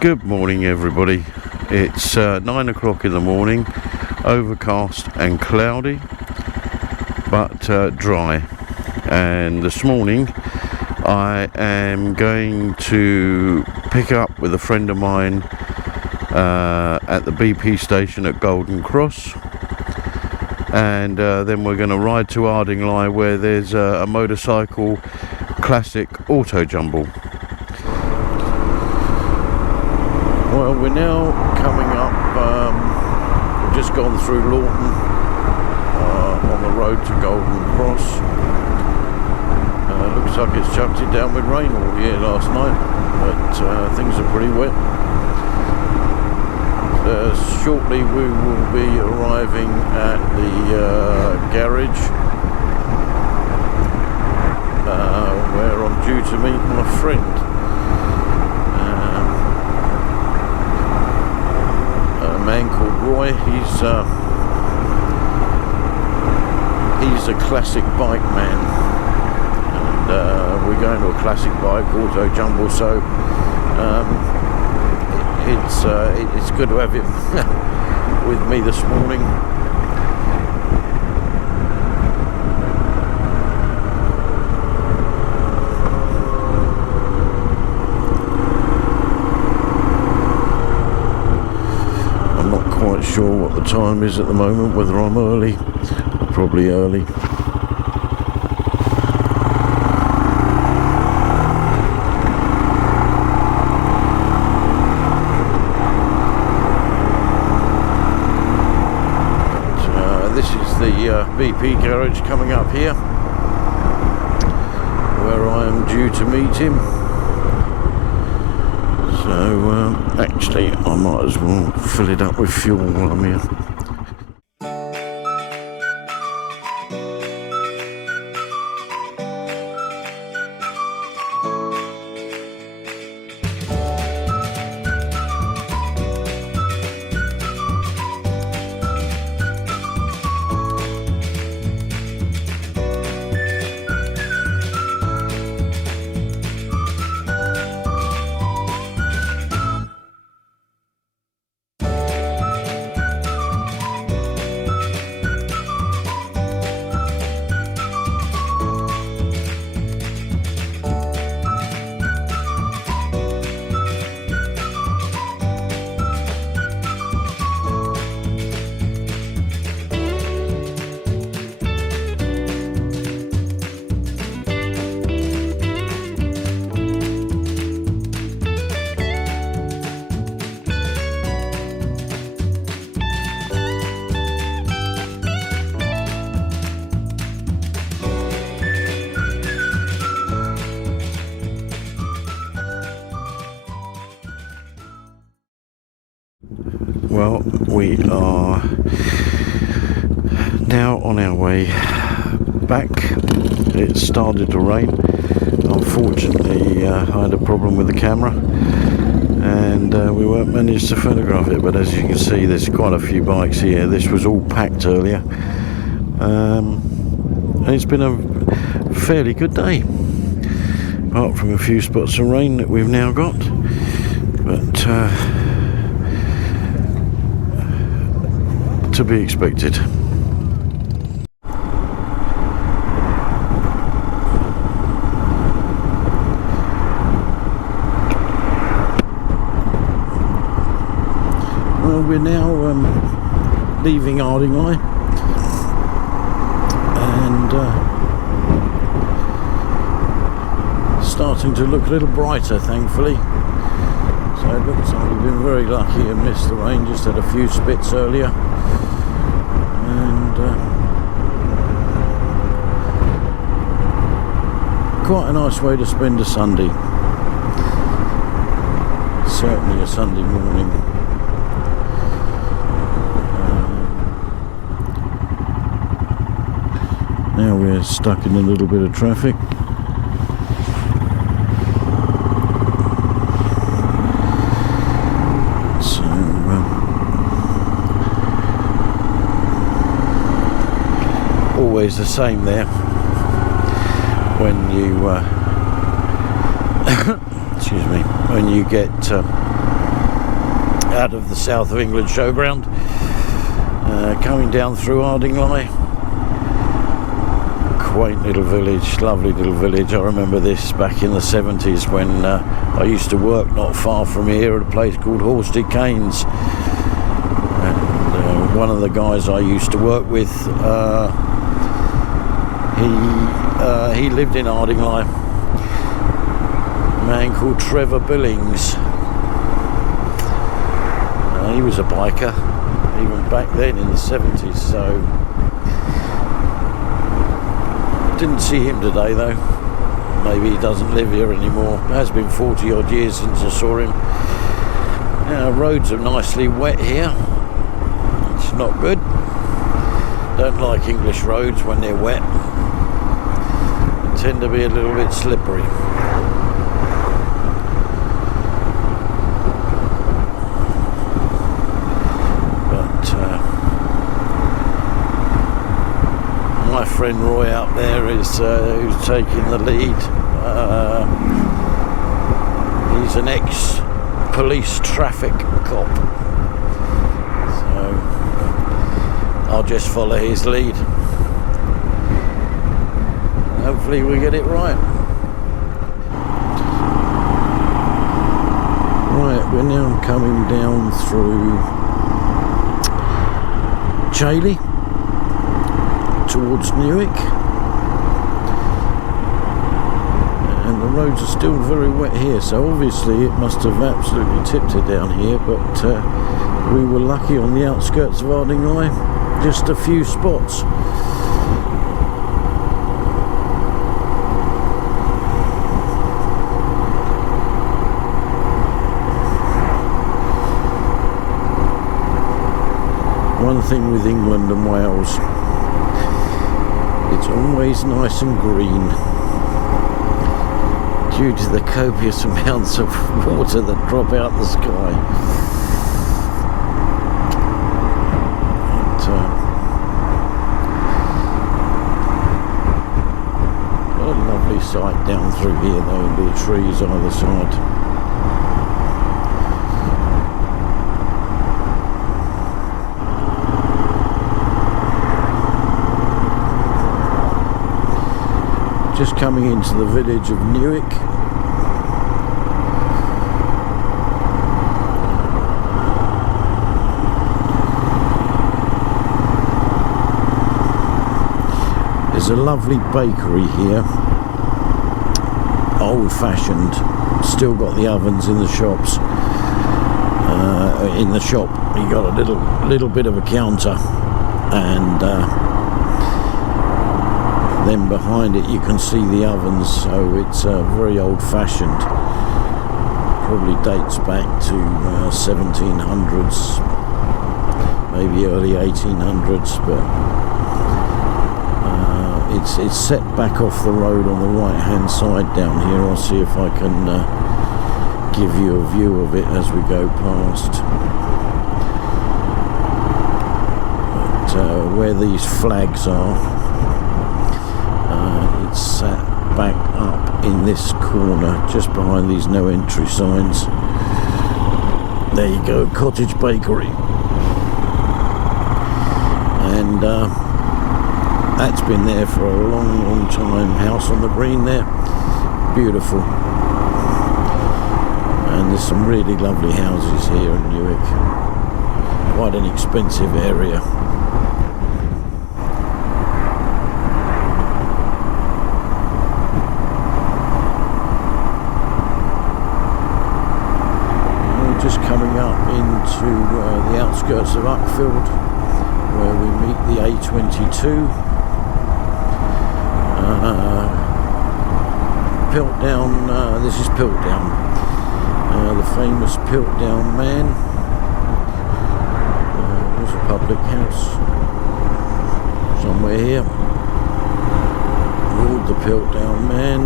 Good morning everybody. It's 9 o'clock in the morning, overcast and cloudy but dry, and this morning I am going to pick up with a friend of mine at the BP station at Golden Cross, and then we're going to ride to Ardingly where there's a motorcycle classic Autojumble. Well, we're now coming up, we've just gone through Lawton on the road to Golden Cross. Looks like it's chucked it down with rain all here last night, but things are pretty wet. Shortly we will be arriving at the garage where I'm due to meet my friend. A man called Roy. He's a classic bike man, and we're going to a classic bike, Autojumble, so it's good to have him with me this morning. Quite sure what the time is at the moment, whether I'm early, probably early. But, this is the BP garage coming up here where I am due to meet him. So actually I might as well fill it up with fuel while I'm here. Well, we are now on our way back. It started to rain. Unfortunately, I had a problem with the camera and we weren't managed to photograph it, but as you can see there's quite a few bikes here. This was all packed earlier, and it's been a fairly good day, apart from a few spots of rain that we've now got, but to be expected. Well, we're now leaving Ardingly and starting to look a little brighter, thankfully. So it looks like we've been very lucky and missed the rain, just had a few spits earlier. Quite a nice way to spend a Sunday. Certainly a Sunday morning. Now we're stuck in a little bit of traffic. So always the same there. When you excuse me, when you get out of the South of England showground, coming down through Ardingly. Quaint little village, lovely little village. I remember this back in the 70s when I used to work not far from here at a place called Horsted Canes. And one of the guys I used to work with, he lived in Ardingly. A man called Trevor Billings. He was a biker even back then in the 70s, so didn't see him today though. Maybe he doesn't live here anymore. It has been 40 odd years since I saw him. Now, roads are nicely wet here. It's not good. Don't like English roads when they're wet. They tend to be a little bit slippery. My friend Roy up there is who's taking the lead. He's an ex-police traffic cop, so I'll just follow his lead. Hopefully we get it right. Right, we're now coming down through Chailey towards Newick, and the roads are still very wet here, so obviously it must have absolutely tipped it down here, but we were lucky on the outskirts of Ardingly, just a few spots. One thing with England and Wales, it's always nice and green due to the copious amounts of water that drop out the sky. Got a lovely sight down through here though, little trees either side. Just coming into the village of Newick. There's a lovely bakery here, old-fashioned, still got the ovens in the shops. In the shop, you got a little bit of a counter, and then behind it you can see the ovens, so it's very old-fashioned. Probably dates back to 1700s, maybe early 1800s, but it's set back off the road on the right-hand side down here. I'll see if I can give you a view of it as we go past. But where these flags are, it's sat back up in this corner just behind these no entry signs. There you go, Cottage Bakery, and that's been there for a long time. House on the green there, beautiful, and there's some really lovely houses here in Newick. Quite an expensive area. Just coming up into the outskirts of Uckfield, where we meet the A22. Piltdown, this is Piltdown, the famous Piltdown Man. There's a public house somewhere here called the Piltdown Man.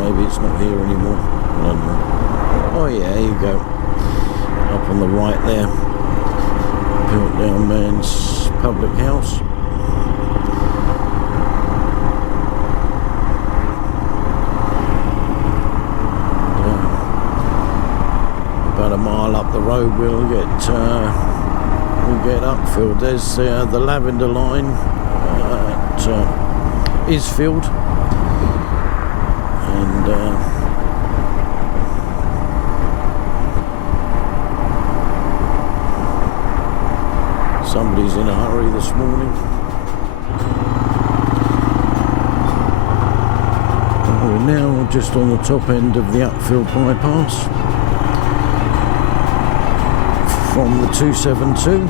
Maybe it's not here anymore, I don't know. Oh yeah, there you go. Up on the right there, Piltdown Man's public house. And, about a mile up the road we'll get Upfield. There's the lavender line at Isfield, and somebody's in a hurry this morning. We're now just on the top end of the Upfield bypass from the 272.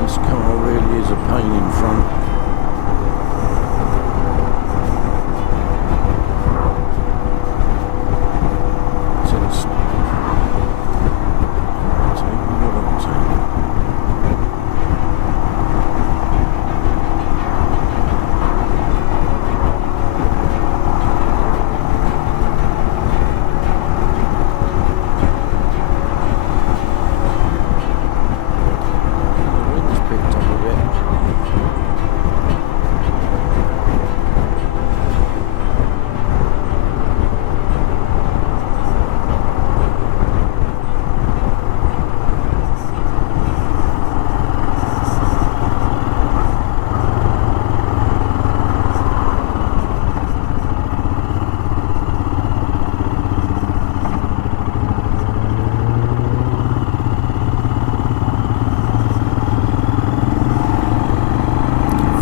This car really is a pain in front.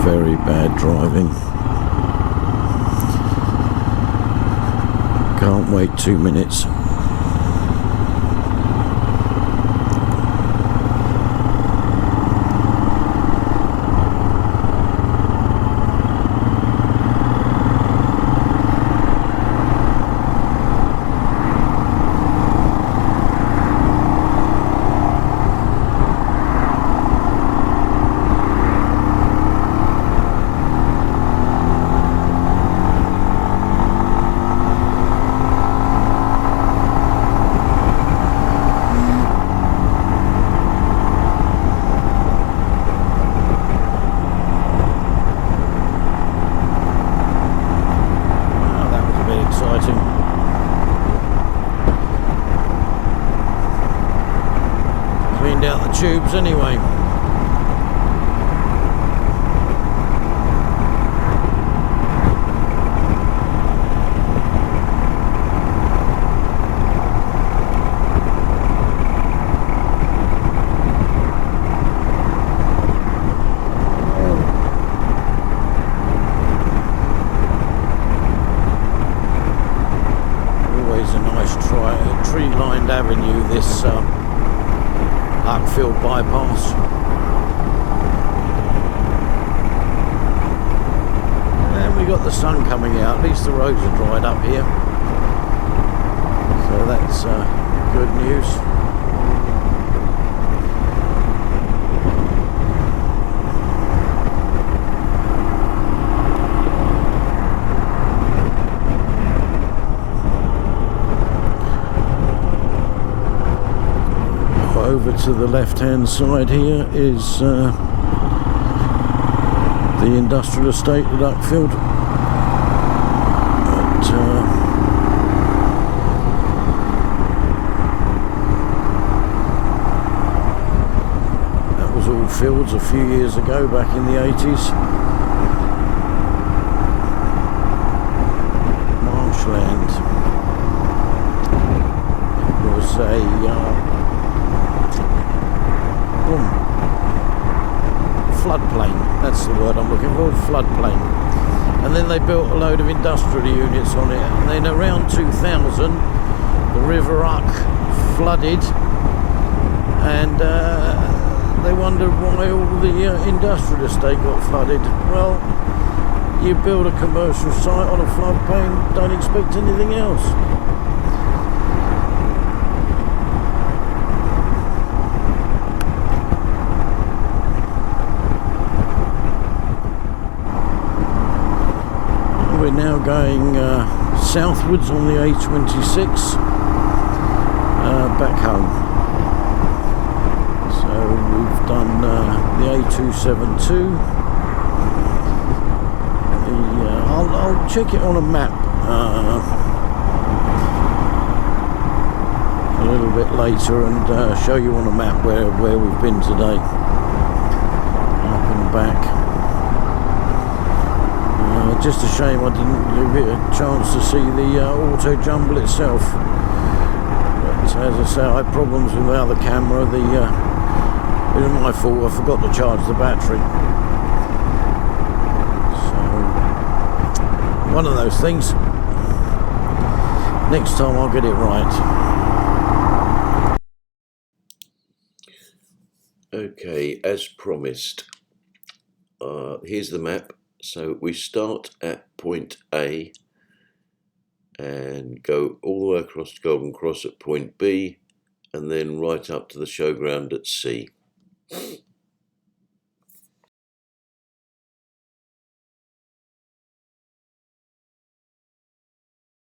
Very bad driving. Can't wait 2 minutes. Cleaned out the tubes anyway. Always a nice tree-lined avenue, this Upfield bypass. And we got the sun coming out. At least the roads are dried up here, so that's good news. Over to the left-hand side here is the industrial estate at Upfield. But, that was all fields a few years ago, back in the 80s. Marshland. It was a floodplain, that's the word I'm looking for, floodplain. And then they built a load of industrial units on it, and then around 2000 the River Uck flooded, and they wondered why all the industrial estate got flooded. Well, you build a commercial site on a floodplain, don't expect anything else. We're now going southwards on the A26 back home. So we've done the A272, I'll check it on a map a little bit later and show you on a map where we've been today, up and back. Just a shame I didn't give it a chance to see the Autojumble itself. But as I say, I had problems with my other camera. It was my fault, I forgot to charge the battery. So, one of those things. Next time I'll get it right. Okay, as promised, here's the map. So we start at point A and go all the way across to Golden Cross at point B, and then right up to the showground at C.